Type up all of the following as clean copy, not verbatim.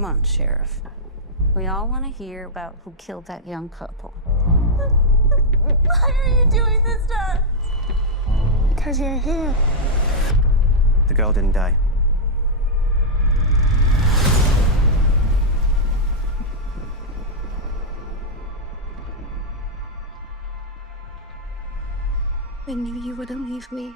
Come on, Sheriff. We all want to hear about who killed that young couple. Why are you doing this to us? Because you're here. The girl didn't die. I knew you wouldn't leave me.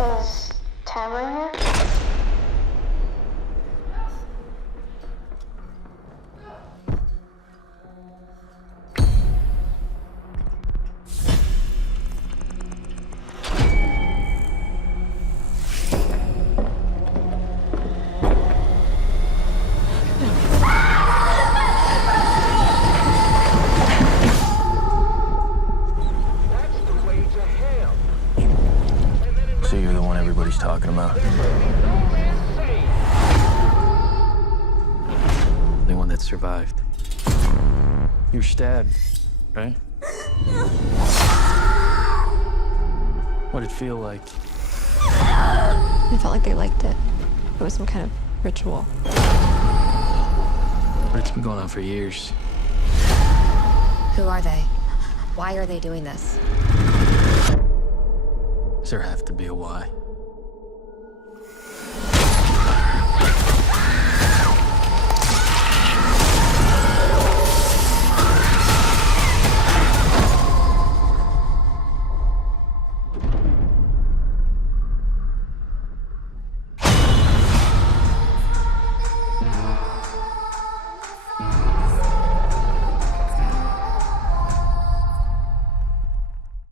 Is Tamara here? So you're the one everybody's talking about? The one that survived. You were stabbed, right? What'd it feel like? I felt like they liked it. It was some kind of ritual. But it's been going on for years. Who are they? Why are they doing this? Does there have to be a why?